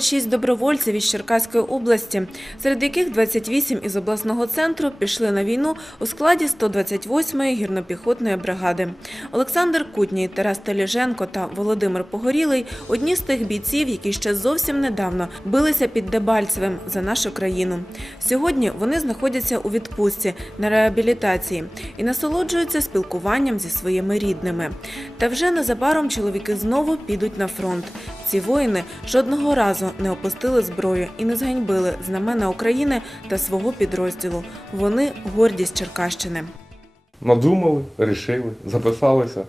56 добровольців із Черкаської області, серед яких 28 із обласного центру пішли на війну у складі 128-ї гірнопіхотної бригади. Олександр Кутній, Тарас Теліженко та Володимир Погорілий – одні з тих бійців, які ще зовсім недавно билися під Дебальцевим за нашу країну. Сьогодні вони знаходяться у відпустці на реабілітації і насолоджуються спілкуванням зі своїми рідними. Та вже незабаром чоловіки знову підуть на фронт. Ці воїни жодного разу не опустили зброю і не зганьбили знамена України та свого підрозділу. Вони гордість Черкащини. Надумали, рішили, записалися.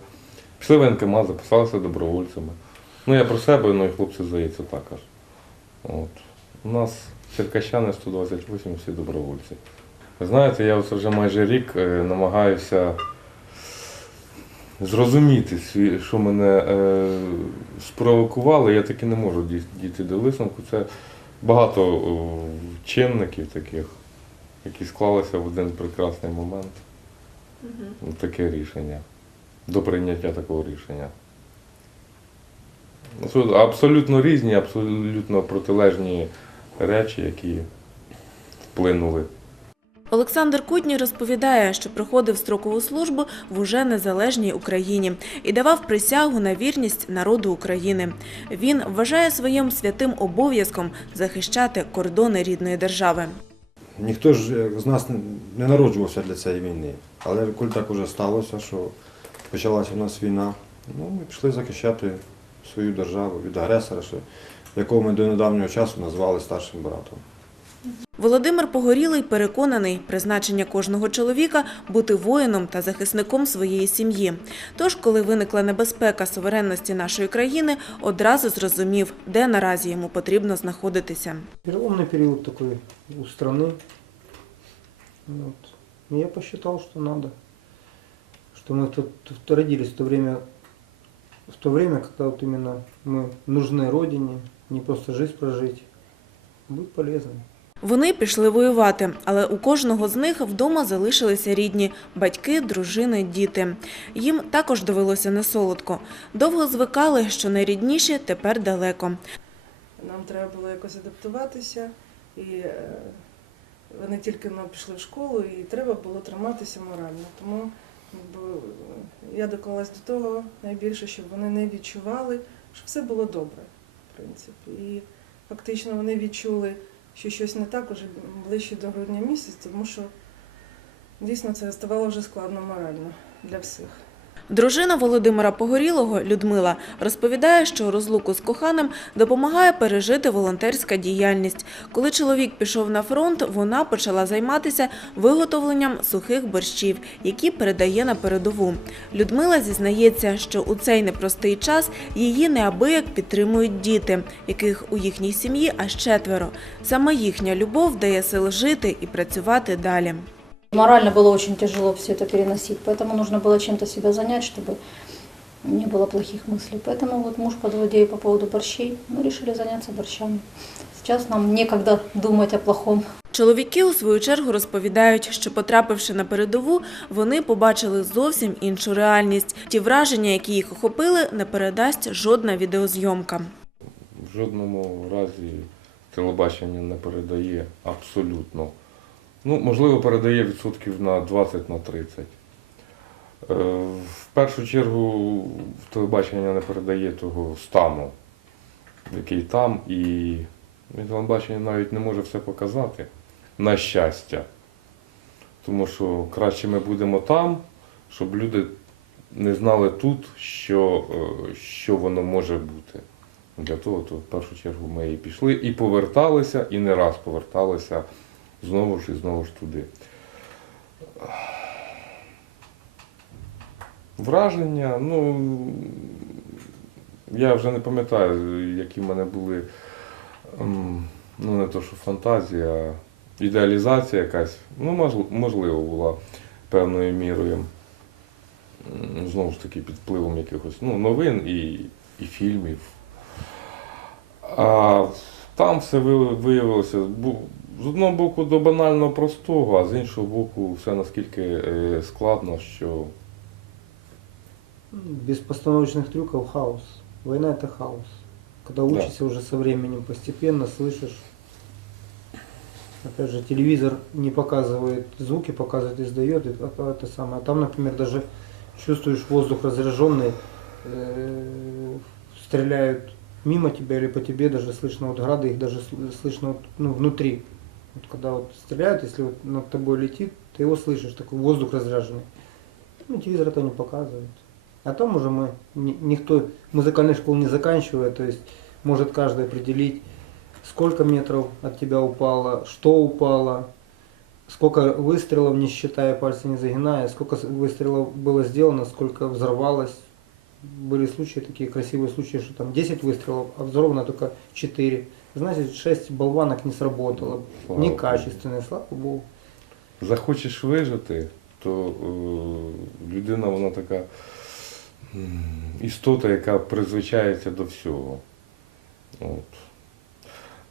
Пішли в воєнкомат, записалися добровольцями. Ну я про себе, ну і хлопці, здається, також. От. У нас черкащани 128 всі добровольці. Ви знаєте, я вже майже рік е, намагаюся зрозуміти, що мене е, спровокувало, я таки не можу дійти до висновку. Це багато чинників таких, які склалися в один прекрасний момент. Таке рішення. До прийняття такого рішення. Абсолютно різні, абсолютно протилежні речі, які вплинули. Олександр Кутній розповідає, що проходив строкову службу в уже незалежній Україні і давав присягу на вірність народу України. Він вважає своїм святим обов'язком захищати кордони рідної держави. Ніхто ж з нас не- народжувався для цієї війни. Але коли так уже сталося, що почалася в нас війна, ну ми пішли захищати свою державу від агресора, якого ми до недавнього часу назвали старшим братом. Володимир Погорілий переконаний, призначення кожного чоловіка бути воїном та захисником своєї сім'ї. Тож, коли виникла небезпека суверенності нашої країни, одразу зрозумів, де наразі йому потрібно знаходитися. Переломный период такой у страны. Вот. И Я посчитал, что надо. Что мы тут тут родились в то время, в то время, когда вот именно мы нужны Родине, не просто жизнь прожить, быть полезным. Вони пішли воювати, але у кожного з них вдома залишилися рідні – батьки, дружини, діти. Їм також довелося несолодко. Довго звикали, що найрідніші тепер далеко. Нам треба було якось адаптуватися, і е, вони тільки ну, пішли в школу, і треба було триматися морально. Тому е, я доклалась до того найбільше, щоб вони не відчували, що все було добре, в принципі. І фактично вони відчули, що щось не так уже ближче до грудня місяця, тому що дійсно це ставало вже складно морально для всіх. Дружина Володимира Погорілого Людмила розповідає, що розлуку з коханим допомагає пережити волонтерська діяльність. Коли чоловік пішов на фронт, вона почала займатися виготовленням сухих борщів, які передає на передову. Людмила зізнається, що у цей непростий час її неабияк підтримують діти, яких у їхній сім'ї аж четверо. Саме їхня любов дає сил жити і працювати далі. Морально было очень тяжело все это переносить, поэтому нужно было чем-то себя занять, чтобы не было плохих мыслей. Поэтому вот муж подал идею по поводу борщей, мы решили заняться борщами. Сейчас нам некогда думать о плохом. Чоловіки у свою чергу розповідають, що потрапивши на передову, вони побачили зовсім іншу реальність. Ті враження, які їх охопили, не передасть жодна відеозйомка. В жодному разі телебачення не передає абсолютно. Ну, можливо, передає відсотків на 20 на 30. Е, В першу чергу телебачення не передає того стану, який там, і телебачення навіть не може все показати, на щастя. Тому що краще ми будемо там, щоб люди не знали тут, що, е, що воно може бути. Для того, то в першу чергу ми і пішли, і поверталися, і не раз поверталися знову ж і знову ж туди. Враження, ну, я вже не пам'ятаю, які в мене були, ну не то, що фантазія, ідеалізація якась, ну, можливо, була певною мірою. Знову ж таки, під впливом якихось ну, новин і, і фільмів. А там все виявилося з одного боку до банально простого, а з іншого боку, все наскільки е, складно, що Без постановочных трюков хаос. Война это хаос. когда учишься уже со временем, постепенно слышишь. Опять же, телевизор не показывает звуки, показывает, издает, и это, это самое. А там, например, даже чувствуешь воздух разряженный, э, стреляют мимо тебя или по тебе, даже слышно вот грады, их даже сл- слышно вот, ну, внутри. Вот когда вот стреляют, если вот над тобой летит, ты его слышишь, такой воздух разряженный. Ну, телевизор это не показывает. А там уже мы, ни- никто музыкальную школу не заканчивая, то есть может каждый определить, сколько метров от тебя упало, что упало, сколько выстрелов, не считая пальцы, не загиная, сколько выстрелов было сделано, сколько взорвалось. Были случаи, такие красивые случаи, что там 10 выстрелов, а взорвано только 4. Значит, 6 болванок не сработало, Слава некачественные, слава Богу. захочеш вижити, то е, людина вона така м, істота, яка призвичається до всього. От.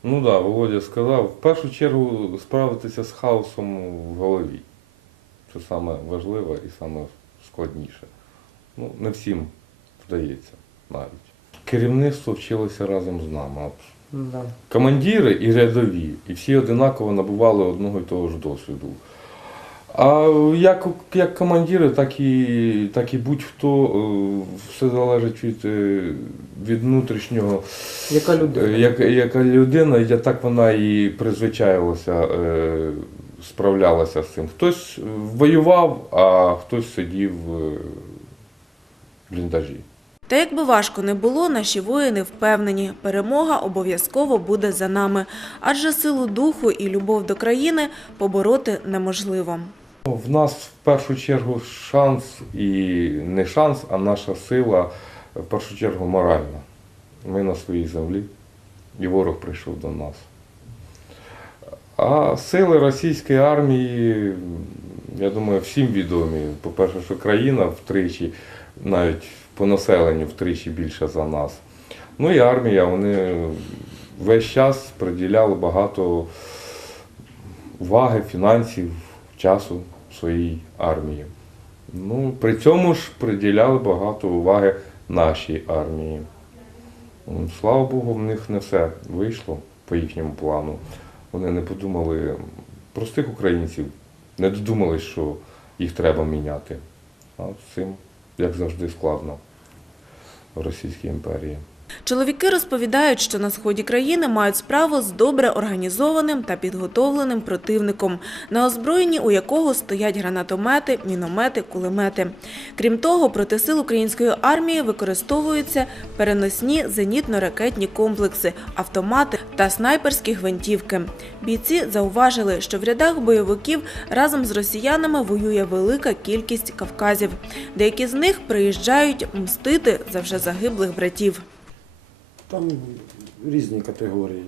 Ну так, да, Володя сказав, в першу чергу справитися з хаосом в голові. Це саме важливе і саме складніше. Ну, не всім вдається навіть. Керівництво вчилося разом з нами. Да. командири і рядові, і всі одинаково набували одного і того ж досвіду. А як, як командири, так і, так і будь-хто, е, все залежить від, е, від внутрішнього. Яка людина? Е, Як, яка людина, я так вона і призвичаювалася, справлялася з цим. Хтось воював, а хтось сидів в бліндажі. Та як би важко не було, наші воїни впевнені, перемога обов'язково буде за нами, адже силу духу і любов до країни побороти неможливо. В нас в першу чергу шанс і не шанс, а наша сила в першу чергу моральна. Ми на своїй землі, і ворог прийшов до нас. А сили російської армії, я думаю, всім відомі. По-перше, що країна втричі, навіть по населенню втричі більша за нас. Ну і армія, вони весь час приділяли багато уваги, фінансів, часу своїй армії. Ну, при цьому ж приділяли багато уваги нашій армії. Слава Богу, в них не все вийшло по їхньому плану. Вони не подумали, простих українців, не додумались, що їх треба міняти. А з цим, як завжди, складно в Російській імперії. Чоловіки розповідають, що на сході країни мають справу з добре організованим та підготовленим противником, на озброєнні у якого стоять гранатомети, міномети, кулемети. Крім того, проти сил української армії використовуються переносні зенітно-ракетні комплекси, автомати та снайперські гвинтівки. Бійці зауважили, що в рядах бойовиків разом з росіянами воює велика кількість кавказів. Деякі з них приїжджають мстити за вже загиблих братів. Там різні категорії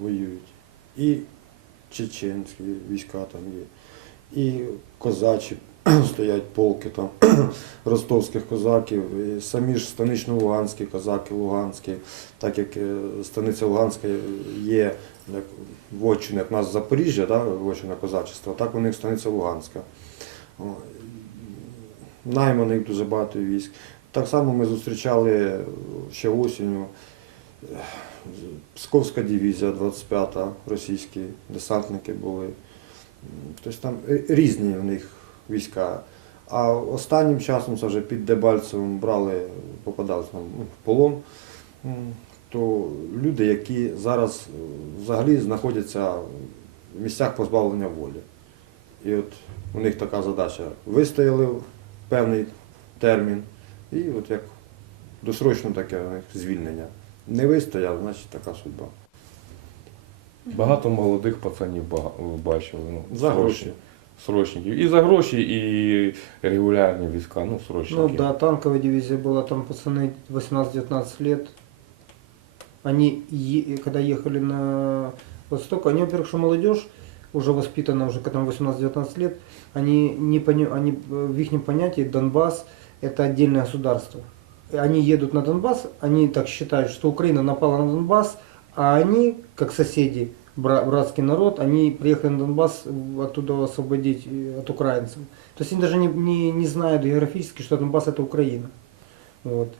воюють. І чеченські війська там є, і козачі стоять полки там ростовських козаків, і самі ж станично-луганські козаки луганські, так як е, станиця Луганська є як вотчина, як у нас Запоріжжя, да, вотчина козачества, так у них станиця Луганська. Найманих дуже багато військ. Так само ми зустрічали ще осінню Псковська дивізія 25-та, російські десантники були. Тобто там різні в них війська. А останнім часом це вже під Дебальцевим брали, попадали там ну, в полон. То люди, які зараз е, взагалі знаходяться в місцях позбавлення волі. І от у них така задача. Вистояли певний термін, і от як досрочно таке у них звільнення. Не вистояв, значить така судьба. Багато молодих пацанів ба- бачили. Ну, За срочні- гроші. Срочників. І за гроші, і регулярні війська, ну, срочники. Ну да, танковая дивизия была, там пацаны 18-19 лет. Они, е- когда ехали на восток, они, во-первых, что молодежь, уже воспитана, уже когда 18-19 лет, они, не пони- они э, в их понятии Донбасс это отдельное государство. Они едут на Донбасс, они так считают, что Украина напала на Донбасс, а они, как соседи, бра- братский народ, они приехали на Донбасс оттуда освободить э, от украинцев. То есть они даже не, не, не знают географически, что Донбасс это Украина. Вот.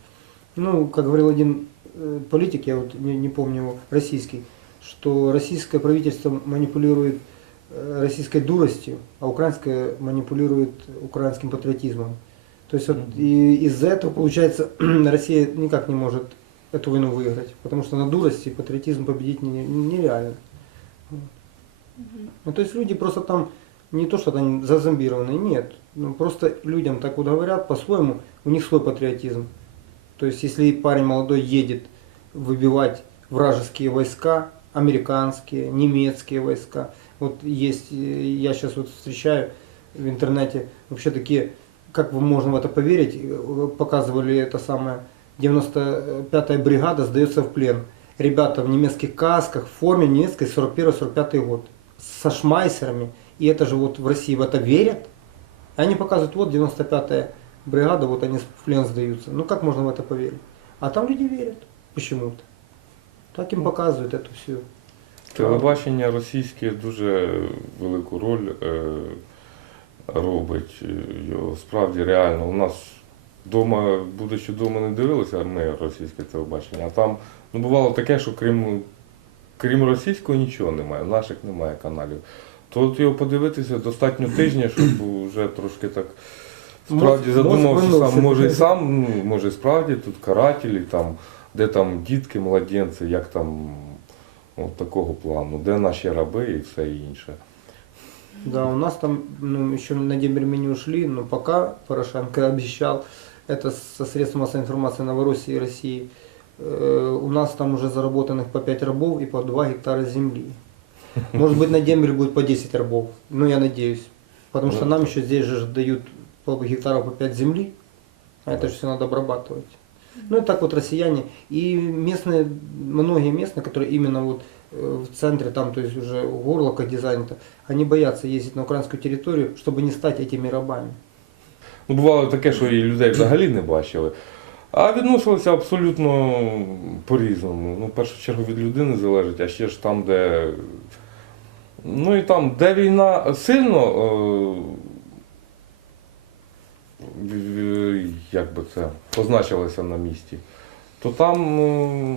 Ну, как говорил один э, политик, я вот не, не помню его, российский, что российское правительство манипулирует э, российской дуростью, а украинское манипулирует украинским патриотизмом. То есть вот и из-за этого, получается, Россия никак не может эту войну выиграть, потому что на дурости патриотизм победить не- нереально. Ну, то есть люди просто там не то, что они зазомбированы, нет. Ну, просто людям так вот говорят по-своему, у них свой патриотизм. То есть если парень молодой едет выбивать вражеские войска, американские, немецкие войска, вот есть, э, я сейчас вот встречаю в интернете вообще такие, как можно в это поверить, э, показывали это самое, 95-я бригада сдается в плен. Ребята в немецких касках, в форме немецкой 41-45 год, со шмайсерами. И это же вот в России в это верят. И они показывают, вот 95-я бригада, вот они в плен сдаются. Ну как можно в это поверить? А там люди верят почему-то. Так им показывают эту всю. Телебачення російське дуже велику роль е, робить. Е, Його справді реально. У нас вдома, будучи вдома, не дивилися ми російське телебачення, а там ну, бувало таке, що крім, крім російського нічого немає, наших немає каналів. То от його подивитися достатньо тижня, щоб вже трошки так справді задумався сам, може і сам, ну, може справді тут карателі, там, де там дітки, младенці, як там от такого плану, де наші раби і все інше. Да, у нас там ну, еще на Дембель мы не ушли, но пока Порошенко обещал, это со средств массовой информации Новороссии и России, э, у нас там уже заработанных по 5 рабов и по 2 гектара земли. Может быть на Дембель будет по 10 рабов, ну я надеюсь. Потому что нам еще здесь же дают по гектару по 5 земли, а это же все надо обрабатывать. Ну и так вот россияне и местные, многие местные, которые именно вот в центре, там, то есть уже где занято, они боятся ездить на украинскую территорию, чтобы не стать этими рабами. Ну, бувало таке, що і людей взагалі не бачили. А відносилися абсолютно по-різному. Ну, в першу чергу від людини залежить, а ще ж там, де. Ну і там, де війна сильно. Е... Як би це позначилася на місці, то там. е,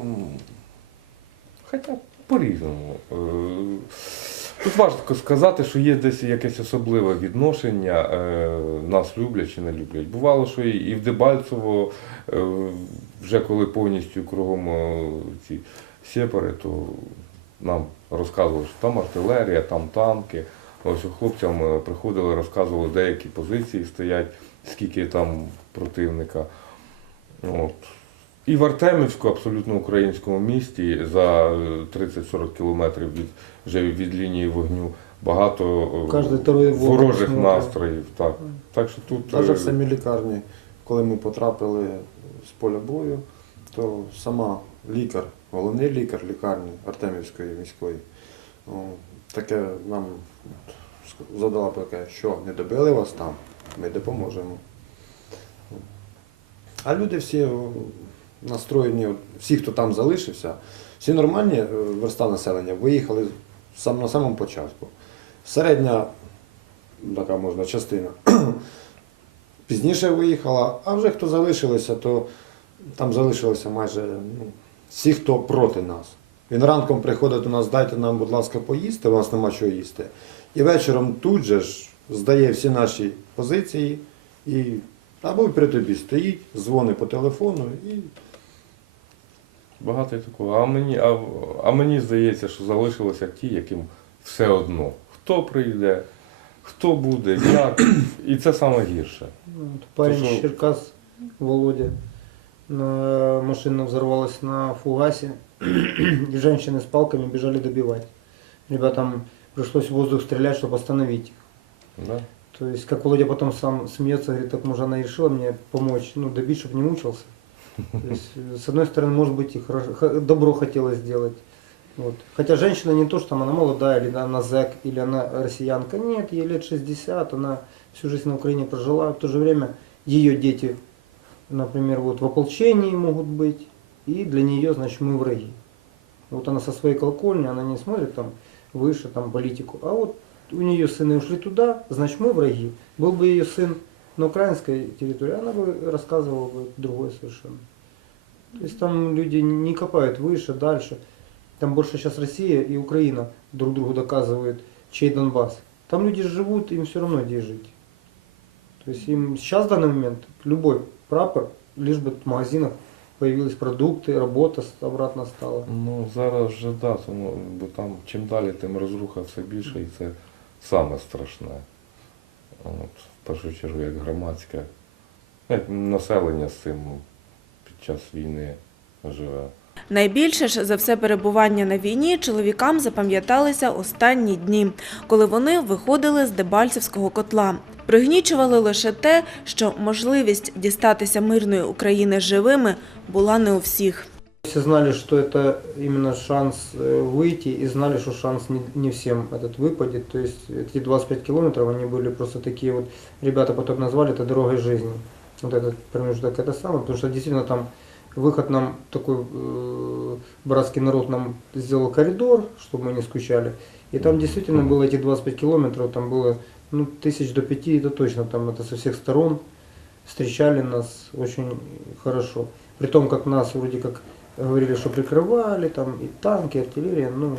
Хоча по-різному. Е, Тут важко сказати, що є десь якесь особливе відношення, е, нас люблять чи не люблять. Бувало, що і в Дебальцево, е, вже коли повністю кругом ці сепари, то нам розказували, що там артилерія, там танки. Ось хлопцям приходили, розказували, деякі позиції стоять, скільки там противника. От. І в Артемівську, абсолютно українському місті, за е, 30-40 кілометрів від, вже від лінії вогню, багато е, Кожний ворожих настроїв. Так. так що тут Навіть е, в самій лікарні, коли ми потрапили з поля бою, то сама лікар, головний лікар лікарні Артемівської міської, таке нам задала таке, що не добили вас там, ми допоможемо. А люди всі настроєні, всі, хто там залишився, всі нормальні е, верста населення виїхали сам на самому початку. Середня така можна частина пізніше виїхала, а вже хто залишилися, то там залишилося майже ну, всі, хто проти нас. Він ранком приходить до нас, дайте нам, будь ласка, поїсти, у вас нема чого їсти. І вечором тут же ж здає всі наші позиції і або при тобі стоїть, дзвонить по телефону і багато і такого. А мені, а, а мені здається, що залишилися ті, яким все одно. Хто прийде, хто буде, як. І це саме гірше. Ну, Вот парень что- из Черкас, Володя, на- машина взорвалась на фугасе, и женщины с палками бежали добивать. Ребятам пришлось в воздух стрелять, чтобы остановить их. Да? То есть, как Володя потом сам смеется, говорит, так может она и решила мне помочь, ну, добить, чтобы не мучился. Есть, э, с одной стороны, может быть, и хорошо, добро хотела сделать. Вот. Хотя женщина не то, что там она молодая, или она зэк, или она россиянка. Нет, ей лет 60, она всю жизнь на Украине прожила. В то же время ее дети, например, вот в ополчении могут быть, и для нее, значит, мы враги. Вот она со своей колокольни, она не смотрит там выше там политику, а вот у нее сыны ушли туда, значит мы враги. Был бы ее сын на украинской территории, она бы рассказывала бы другое совершенно. То есть там люди не копают выше, дальше. Там больше сейчас Россия и Украина друг другу доказывают, чей Донбасс. Там люди живут, им все равно где жить. То есть им сейчас в данный момент любой прапор, лишь бы в магазинах появились продукты, работа с- обратно стала. Ну, зараз вже да, тому, бо там чим далі, тим розруха все більше, і це саме страшне. От, першу чергу, як громадське, як населення з цим під час війни живе. Найбільше ж за все перебування на війні чоловікам запам'яталися останні дні, коли вони виходили з Дебальцевського котла. Пригнічували лише те, що можливість дістатися мирної України живими була не у всіх. Все знали, что это именно шанс э, выйти, и знали, что шанс не, не всем этот выпадет. То есть эти 25 километров, они были просто такие вот, ребята потом назвали это дорогой жизни. Вот этот промежуток это самое, потому что действительно там выход нам такой, э, братский народ нам сделал коридор, чтобы мы не скучали. И там действительно было эти 25 километров, там было ну, тысяч до пяти, это точно, там это со всех сторон встречали нас очень хорошо. При том, как нас вроде как говорили, что прикрывали, там и танки, и артиллерия, ну,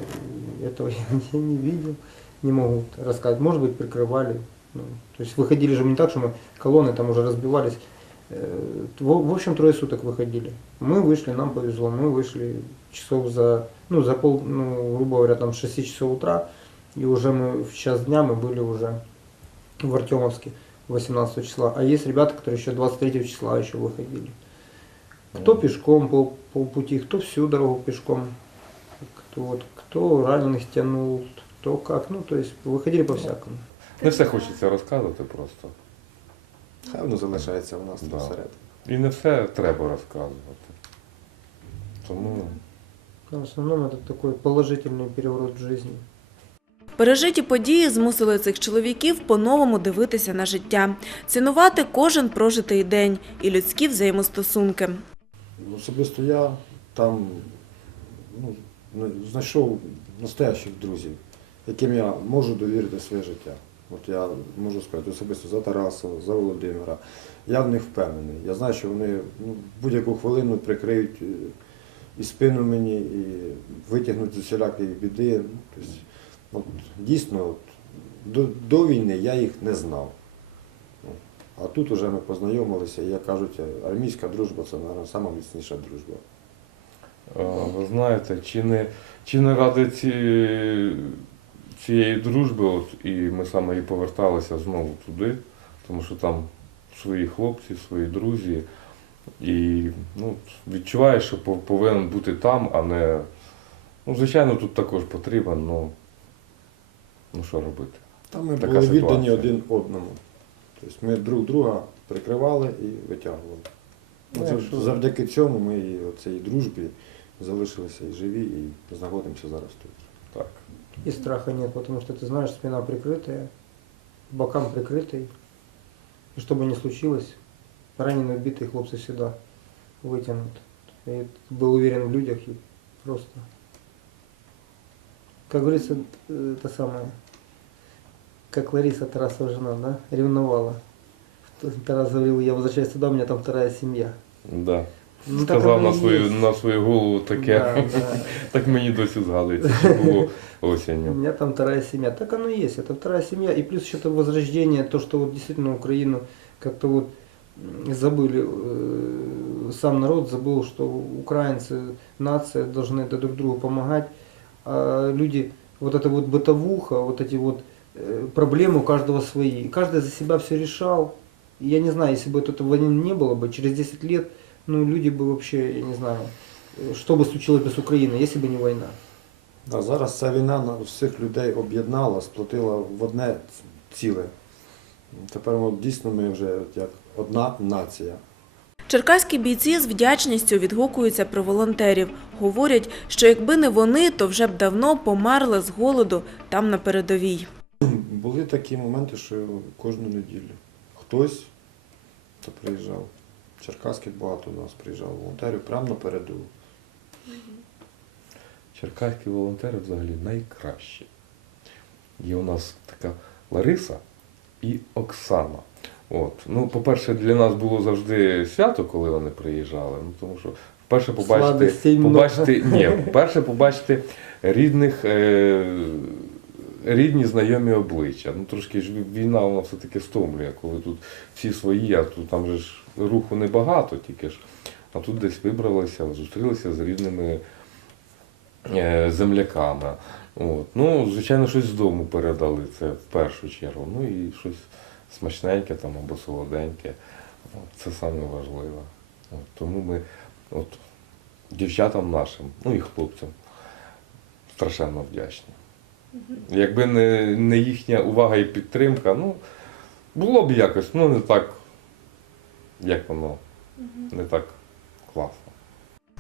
этого я, я не видел, не могу рассказать. Может быть, прикрывали. ну, то есть выходили же не так, что мы колонны там уже разбивались. Э, В, в общем, трое суток выходили. Мы вышли, нам повезло, мы вышли часов за, ну, за пол, ну, грубо говоря, там 6 часов утра, и уже мы в час дня мы были уже в Артемовске 18 числа. А есть ребята, которые еще 23 числа еще выходили. Кто пешком по, по пути, кто всю дорогу пешком, кто, вот, кто раненых тянул, кто как. Ну, то есть выходили по всякому. Не все хочеться розказувати просто. Хай воно залишається у нас Да. там всередині. І не все треба розказувати. Тому Но в основном это такой положительный переворот в жизни. Пережиті події змусили цих чоловіків по-новому дивитися на життя, цінувати кожен прожитий день і людські взаємостосунки. Особисто я там ну, знайшов настоящих друзів, яким я можу довірити своє життя. От я можу сказати особисто за Тараса, за Володимира. Я в них впевнений. Я знаю, що вони ну, будь-яку хвилину прикриють е, і спину мені, і витягнуть з усілякої біди. Ну, тобто, от, дійсно, от, до, до війни я їх не знав. А тут вже ми познайомилися, і як кажуть, армійська дружба це, мабуть, сама міцніша дружба. ви знаєте, чи не, чи не ради ці, цієї дружби, от, і ми саме і поверталися знову туди, тому що там свої хлопці, свої друзі. І ну, відчуваєш, що повинен бути там, а не. Ну, звичайно, тут також потрібен, ну, ну що робити. Там ми Така були віддані ситуація. один одному. Тобто ми друг друга прикривали і витягували. Ну, Оце якщо- Завдяки цьому ми і цій дружбі залишилися і живі, і знаходимося зараз тут. Так. И страха нет, потому что ты знаешь, спина прикрытая, бокам прикрытый. И что бы ни случилось, раненые, убитые хлопцы всегда вытянут. И был уверен в людях и просто. Как говорится, э, это самое, как Лариса Тарасова жена, да, ревновала. Тарас говорил, я возвращаюсь туда, у меня там вторая семья. Да. Ну, так Сказав оно на и свою, есть. на свою голову таке. Да, да. Так мені досі згадується, що було У осінню. меня там вторая семья. Так оно и есть. Это вторая семья. И плюс еще это возрождение, то, что вот действительно Украину как-то вот м, забыли, э, сам народ забыл, что украинцы, нация должны друг другу помогать. А люди, вот эта вот бытовуха, вот эти вот э, проблемы у каждого свои. И Каждый за себя все решал. И я не знаю, если бы этого не было бы, через 10 лет, ну, люди бы вообще, я не знаю, э, что бы случилось без Украины, если бы не война. А зараз ця війна на- всіх людей об'єднала, сплотила в одне ціле. Тепер от, дійсно ми вже от як одна нація. Черкаські бійці з вдячністю відгукуються про волонтерів. Говорять, що якби не вони, то вже б давно померли з голоду там на передовій. Були такі моменти, що кожну неділю хтось то приїжджав. Черкаських багато у нас приїжджав волонтерів прямо на передову. Черкаські волонтери взагалі найкращі. Є у нас така Лариса і Оксана. От. Ну, по-перше, для нас було завжди свято, коли вони приїжджали. Ну, тому що перше побачити, побачити, ні, перше побачити рідних, е, рідні знайомі обличчя. Ну трошки ж війна вона все-таки стомлює, коли тут всі свої, а тут там же ж руху небагато тільки ж. А тут десь вибралися, зустрілися з рідними е, земляками. От. Ну, звичайно, щось з дому передали, це в першу чергу. Ну і щось смачненьке там або солоденьке. От, це саме важливе. От, тому ми от, дівчатам нашим, ну і хлопцям страшенно вдячні. Якби не, не їхня увага і підтримка, ну, було б якось, ну не так, як воно, не так класно.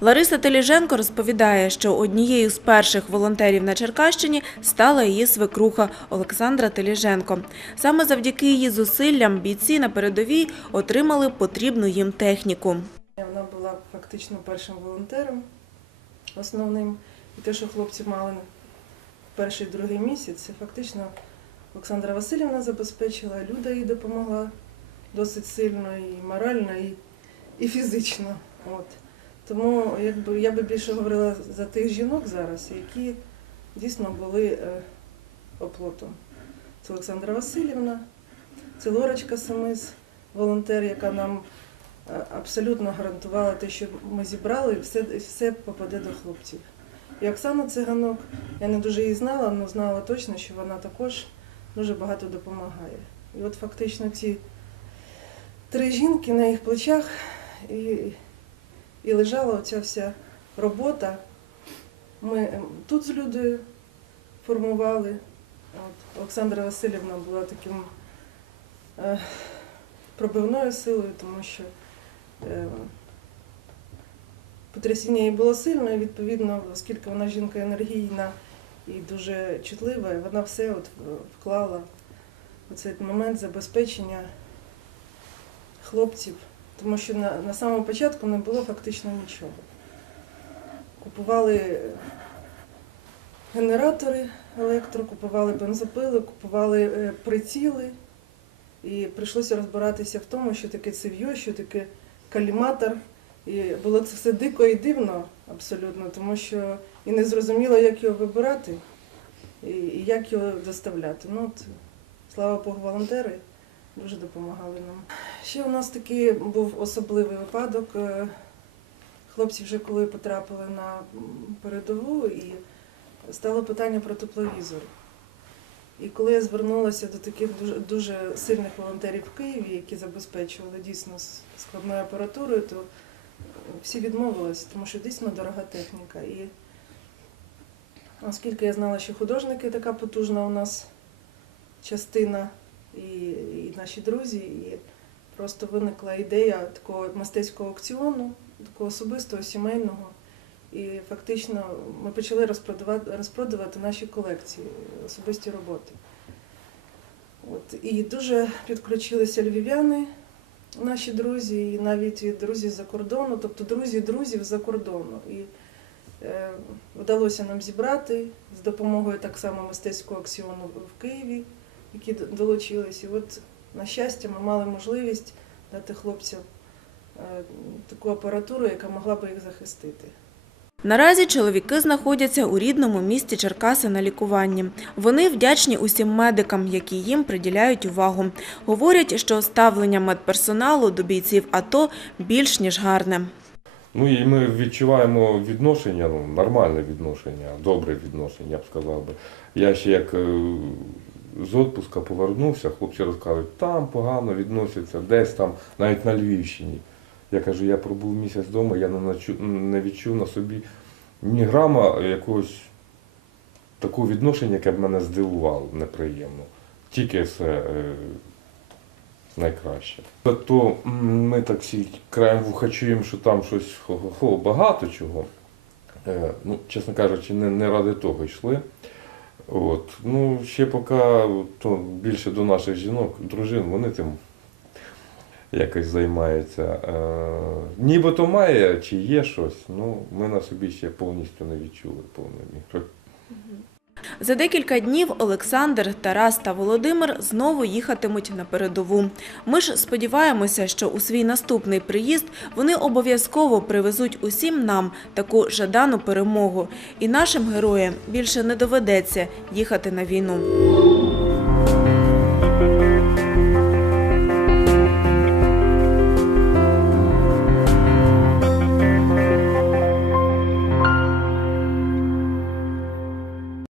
Лариса Теліженко розповідає, що однією з перших волонтерів на Черкащині стала її свекруха Олександра Теліженко. Саме завдяки її зусиллям бійці на передовій отримали потрібну їм техніку. Вона була фактично першим волонтером основним. І те, що хлопці мали перший другий місяць, фактично Олександра Васильівна забезпечила, Люда їй допомогла досить сильно і морально, і, і фізично. От. Тому якби, я би більше говорила за тих жінок зараз, які дійсно були е, оплотом. Це Олександра Васильівна, це Лорочка Семис, волонтер, яка нам е, абсолютно гарантувала те, що ми зібрали, і все, все попаде до хлопців. І Оксана Циганок, я не дуже її знала, але знала точно, що вона також дуже багато допомагає. І от фактично ці три жінки на їх плечах і, і лежала оця вся робота. Ми ем, тут з Людою формували. От, Олександра Васильівна була таким е, пробивною силою, тому що е, потрясіння їй було сильне, і відповідно, оскільки вона жінка енергійна і дуже чутлива, вона все от вклала у цей момент забезпечення хлопців, тому що на, на самому початку не було фактично нічого. Купували генератори електро, купували бензопили, купували е, приціли. І прийшлося розбиратися в тому, що таке цев'йо, що таке каліматор. І було це все дико і дивно абсолютно, тому що і не зрозуміло, як його вибирати і, як його доставляти. Ну, от, слава Богу, волонтери дуже допомагали нам. Ще у нас такий був особливий випадок. Е, Хлопці вже коли потрапили на передову, і стало питання про тепловізор. І коли я звернулася до таких дуже, дуже сильних волонтерів в Києві, які забезпечували дійсно складною апаратурою, то всі відмовились, тому що дійсно дорога техніка. І оскільки я знала, що художники така потужна у нас частина, і, і наші друзі, і просто виникла ідея такого мистецького аукціону, такого особистого, сімейного. І фактично ми почали розпродавати, розпродавати наші колекції, особисті роботи. От, і дуже підключилися львів'яни, наші друзі, і навіть від друзі з-за кордону, тобто друзі друзів з-за кордону. І е, вдалося нам зібрати з допомогою так само мистецького аксіону в Києві, які долучились. І от, на щастя, ми мали можливість дати хлопцям е, таку апаратуру, яка могла би їх захистити. Наразі чоловіки знаходяться у рідному місті Черкаси на лікуванні. Вони вдячні усім медикам, які їм приділяють увагу. Говорять, що ставлення медперсоналу до бійців АТО більш ніж гарне. Ну і ми відчуваємо відношення, ну, нормальне відношення, добре відношення, я б сказав би. Я ще як е, з відпуска повернувся, хлопці розказують, там погано відносяться, десь там, навіть на Львівщині. Я кажу, я пробув місяць вдома, я не, відчув на собі ні грама якогось такого відношення, яке б мене здивувало неприємно. Тільки все е, найкраще. То ми так всі краєм вуха чуємо, що там щось хо-хо-хо, багато чого. Е, ну, чесно кажучи, не, не ради того йшли. От. Ну, ще поки то більше до наших жінок, дружин, вони тим якось займаються. Е, нібито має чи є щось, ну ми на собі ще повністю не відчули повної міри. За декілька днів Олександр, Тарас та Володимир знову їхатимуть на передову. Ми ж сподіваємося, що у свій наступний приїзд вони обов'язково привезуть усім нам таку жадану перемогу. І нашим героям більше не доведеться їхати на війну.